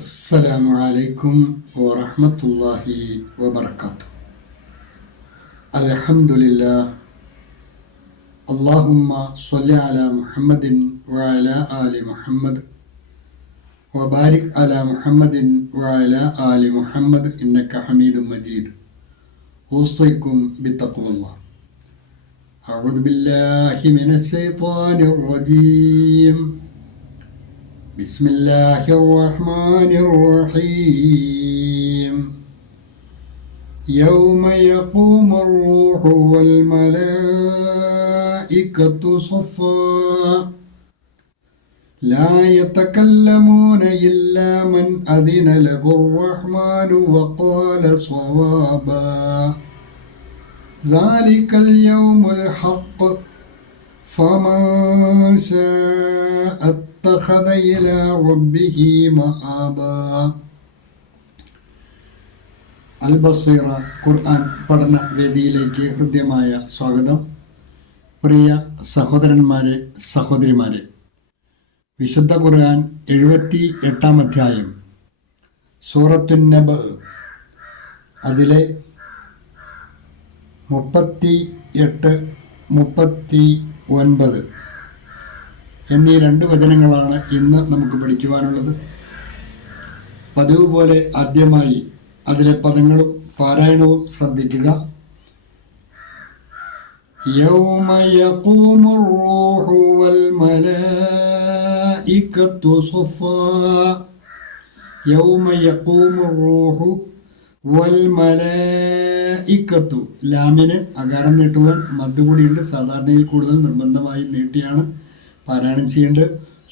السلام عليكم ورحمة الله وبركاته. الحمد لله. اللهم صل على محمد وعلى آل محمد وبارك على محمد وعلى آل محمد إنك حميد مجيد. أوصيكم بتقوى الله. أعوذ بالله من الشيطان الرجيم. بسم الله الرحمن الرحيم. يوم يقوم الروح والملائكة صفا لا يتكلمون إلا من أذن له الرحمن وقال صوابا ذلك اليوم الحق فمن شاء اتخذ إلى ربه مآبا. അൽ-ബസീറ ഖുർആൻ പഠന വേദിയിലേക്ക് ഹൃദ്യമായ സ്വാഗതം. പ്രിയ സഹോദരന്മാരെ, സഹോദരിമാരെ, വിശുദ്ധ ഖുർആൻ 78-ാം അധ്യായം സൂറത്തുൻ നബഅ് അതിലെ 38-39 എന്നീ 2 വചനങ്ങളാണ് ഇന്ന് നമുക്ക് പഠിക്കുവാനുള്ളത്. പതിവ് പോലെ ആദ്യമായി അതിലെ പദങ്ങളും പാരായണവും ശ്രദ്ധിക്കുക. യൗമ യഖൂമുർ റൂഹു വൽ മലായികത്തു സഫാ. യൗമ യഖൂമുർ റൂഹു വൽ മലായികത്തു. ലാമിന് അകാരം നീട്ടുവാൻ മദ് കൂടിയുണ്ട്. സാധാരണയിൽ കൂടുതൽ നിർബന്ധമായി നീട്ടിയാണ് പാരായണം ചെയ്യേണ്ടത്.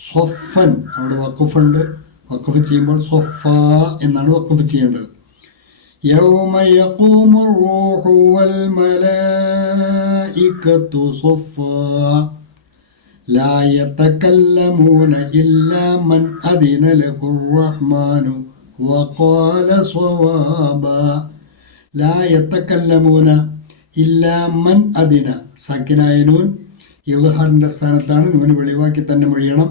സ്വഫൻ, അവിടെ വഖഫുണ്ട്. വഖഫ് ചെയ്യുമ്പോൾ സ്വഫ എന്നാണ് വഖഫ് ചെയ്യേണ്ടത്. യൗമ യഖൂമുർ റൂഹു വൽ മലായികത്തു സ്വഫാ ലാ യതകല്ലമൂന ഇല്ലാ മൻ അദിന ലഹുർ റഹ്മാനു വഖാല സ്വവാബാ. ലാ യതകല്ലമൂന ഇല്ലാ മൻ അദിന. സാക്കിനായ നൂൻ ഇൽഹാറിന്റെ സ്ഥാനത്താണ്. നൂന് വെളിവാക്കി തന്നെ മൊഴിയണം.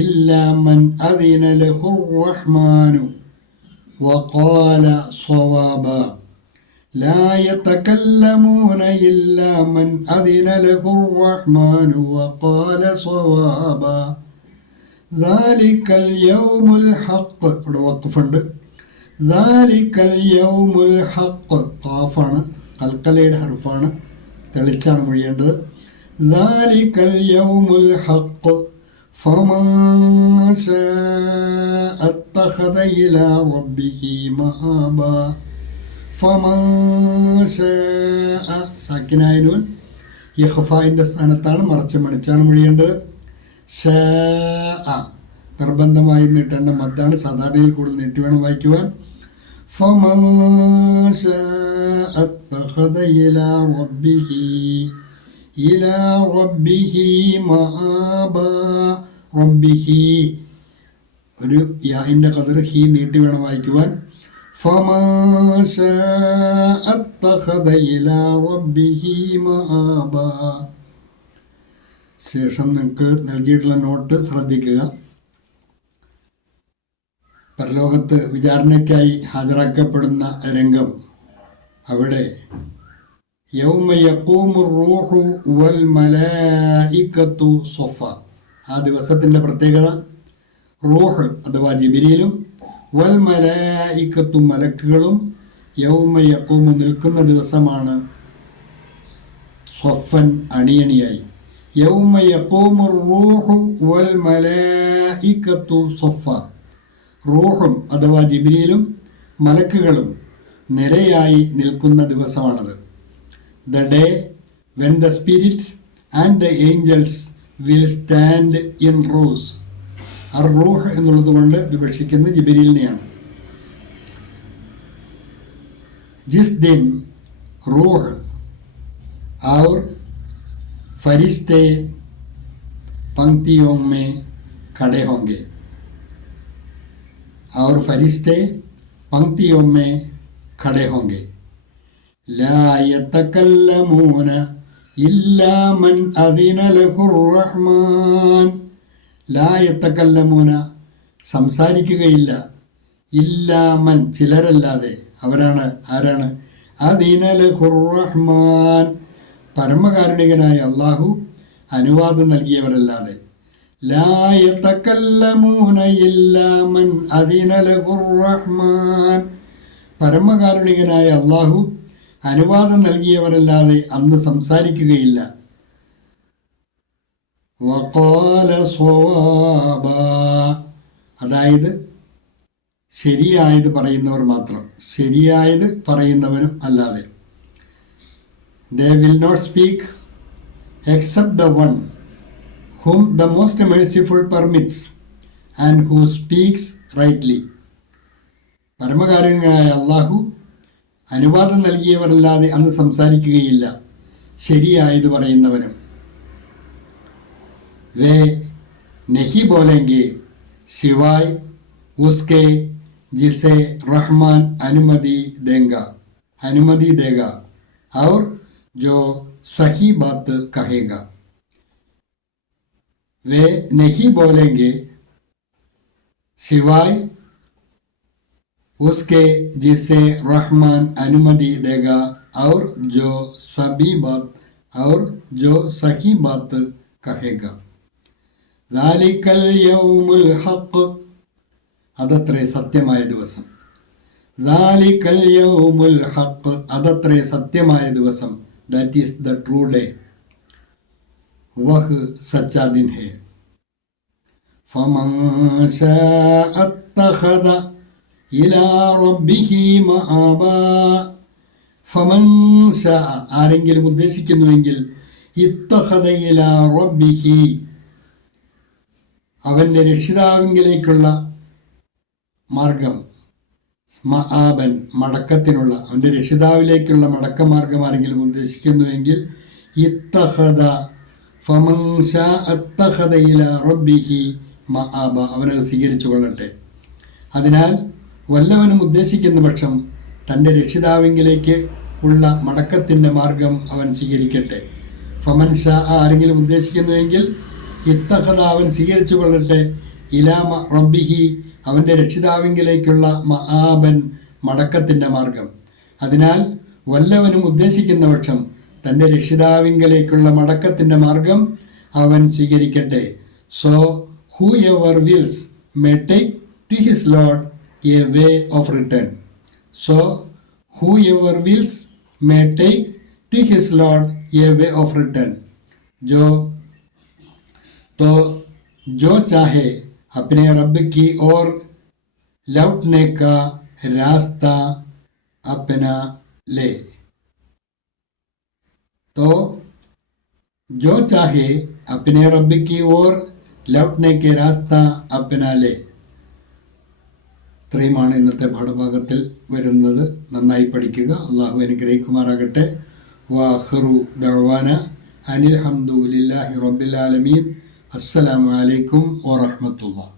ഇല്ലാ മൻ അദിന ലഹുർ റഹ്മാനു വഖാല സ്വവാബാ. ലാ യതകല്ലമൂന ഇല്ലാ മൻ അദിന ലഹുർ റഹ്മാനു വഖാല സ്വവാബാ ദാലികൽ യൗമുൽ ഹഖ്. ഇവിടെ വഖഫുണ്ട്. ദാലികൽ യൗമുൽ ഹഖ്. ഖാഫാണ്, കൽക്കലയുടെ ഹർഫാണ്, തെളിച്ചാണ് മൊഴിയേണ്ടത്. ദാലികൽ യൗമുൽ ഹഖ് ഫമൻ ശാഅ അത്തഖദ ഇലാ റബ്ബിഹി മആബാ. ഫമൻ ശാഅ സാക്കിനായ നൂൻ ഇഖ്ഫാഇന്റെ സ്ഥാനത്താണ്, മറച്ച് മണിച്ചാണ് മൊഴിയേണ്ടത്. ശാഅ നിർബന്ധമായി നീട്ടേണ്ട മദ്ദാണ്. സാധാരണയിൽ കൂടുതൽ നീട്ടി വേണം വായിക്കുവാൻ. ഫമൻ ശാഅ അത്തഖദ ഇലാ റബ്ബിഹി മആബാ. റബ്ബിഹി ഒരു യാഇന്റെ ഖദർ ഹി നീട്ടി വേണം വായിക്കുവാൻ. ഫമൻ ശാഅ അത്തഖദ ഇലാ റബ്ബിഹി മആബാ. ശേഷം നിങ്ങൾക്ക് നൽകിയിട്ടുള്ള നോട്ട് ശ്രദ്ധിക്കുക. പരലോകത്ത് വിചാരണയ്ക്കായി ഹാജരാക്കപ്പെടുന്ന രംഗം. അവിടെ യൗമ യഖൂമുർ റൂഹു വൽ മലായികത്തു സഫാ. ആ ദിവസത്തിൻ്റെ പ്രത്യേകത റൂഹ് അഥവാ ജിബ്രീലും വൽ മലായികത്തു മലക്കുകളും യൗമ യഖൂമു നിൽക്കുന്ന ദിവസമാണ്. സ്വഫൻ അണിയണിയായി. യൗമ യഖൂമുർ റൂഹു വൽ മലായികത്തു സഫാ. റൂഹും അഥവാ ജിബ്രീലും മലക്കുകളും നിരയായി നിൽക്കുന്ന ദിവസമാണത്. The day when the spirit and the angels will stand in rows. റൂഹ് എന്നുള്ളത് കൊണ്ട് വിവക്ഷിക്കുന്നത് ജിബ്രീലിനെയാണ്. जिस दिन रूह और फरिश्ते पंक्तियों में खड़े होंगे. और फरिश्ते पंक्तियों में खड़े होंगे. لا يتكلمون إلا من أذن له الرحمن. لا يتكلمون സംസാരിക്കുകയില്ല ഇല്ലാമൻ ചിലരല്ലാതെ, അവരാണ് ആരാണ്? അദീനലഹുർ റഹ്മാൻ പരമകാരുണികനായ അള്ളാഹു അനുവാദം നൽകിയവരല്ലാതെ. ലാ യതകല്ലമൂന ഇല്ലാ മൻ അദീനലഹുർ റഹ്മാൻ പരമകാരുണികനായ അള്ളാഹു അനുവാദം നൽകിയവരല്ലാതെ അന്ന് സംസാരിക്കുകയില്ല. വഖാല സ്വവാബ അതായത് ശരിയായത് പറയുന്നവർ മാത്രം, ശരിയായത് പറയുന്നവനും അല്ലാതെ. They will not speak except the one whom the most merciful permits and who speaks rightly. പരമകാരുണ്യനായ അള്ളാഹു അനുവാദം നൽകിയവരല്ലാതെ അന്ന് സംസാരിക്കുകയില്ല, ശരിയായത് പറയുന്നവനും. വേ നഹി ബോലെങ്കെ സിവായ് ഉസ്കെ जिसे रहमान अनुमति देगा और जो सही बात कहेगा. वे नहीं बोलेंगे सिवाय उसके जिसे रहमान अनुमति देगा और जो सही बात कहेगा. ذلكൽ യൗമുൽ ഹഖ് അതത്രേ സത്യമായ ദിവസം. ദാലികൽ യൗമുൽ ഹഖ് അതത്രേ സത്യമായ ദിവസം. That is the true day. വഹ് സച്ചാ ദിൻ ഹേ. ഫമൻ ശാഅ അത്തഖദ ഇലാ റബ്ബിഹി മആബ. ഫമൻ ശാഅ ആരെങ്കിലും ഉദ്ദേശിക്കുന്നുവെങ്കിൽ ഇത്തഖദ ഇലാ റബ്ബിഹി അവൻ്റെ രക്ഷിതാവിങ്കിലേക്കുള്ള മാർഗം, മആബൻ മടക്കത്തിനുള്ള, അവൻ്റെ രക്ഷിതാവിലേക്കുള്ള മടക്കമാർഗം ആരെങ്കിലും ഉദ്ദേശിക്കുന്നുവെങ്കിൽ ഇത്തഖദ ഫമൻ ശാഅ അത്തഖദ ഇലാ റബ്ബിഹി മആബ അവനത് സ്വീകരിച്ചു കൊള്ളട്ടെ. അതിനാൽ വല്ലവനും ഉദ്ദേശിക്കുന്ന പക്ഷം തൻ്റെ രക്ഷിതാവിങ്കിലേക്ക് ഉള്ള മടക്കത്തിൻ്റെ മാർഗം അവൻ സ്വീകരിക്കട്ടെ. ഫമൻ ഷാ ആരെങ്കിലും ഉദ്ദേശിക്കുന്നുവെങ്കിൽ ഇത്തഖദ അവൻ സ്വീകരിച്ചു കൊള്ളട്ടെ ഇലാ റബ്ബിഹി അവൻ്റെ രക്ഷിതാവിങ്കിലേക്കുള്ള മആബൻ മടക്കത്തിൻ്റെ മാർഗം. അതിനാൽ വല്ലവനും ഉദ്ദേശിക്കുന്ന പക്ഷം തൻ്റെ രക്ഷിതാവിങ്കിലേക്കുള്ള മടക്കത്തിൻ്റെ മാർഗം അവൻ സ്വീകരിക്കട്ടെ. So whoever wills may take to his Lord a way of return. So whoever wills may take to his Lord a way of return. जो चाहे अपने रब की ओर लौटने का रास्ता अपना ले. तो जो चाहे अपने रब की ओर लौटने के रास्ता अपना ले. ഇത്രയുമാണ് ഇന്നത്തെ പാഠഭാഗത്തിൽ വരുന്നത്. നന്നായി പഠിക്കുക. അള്ളാഹു അനുഗ്രഹിക്കുമാറാകട്ടെ. വാഖിറു ദഅ്വാന അനിൽ ഹംദുലില്ലാഹി റബ്ബിൽ ആലമീൻ. അസ്സലാമു അലൈക്കും വറഹ്മത്തുള്ളാഹി.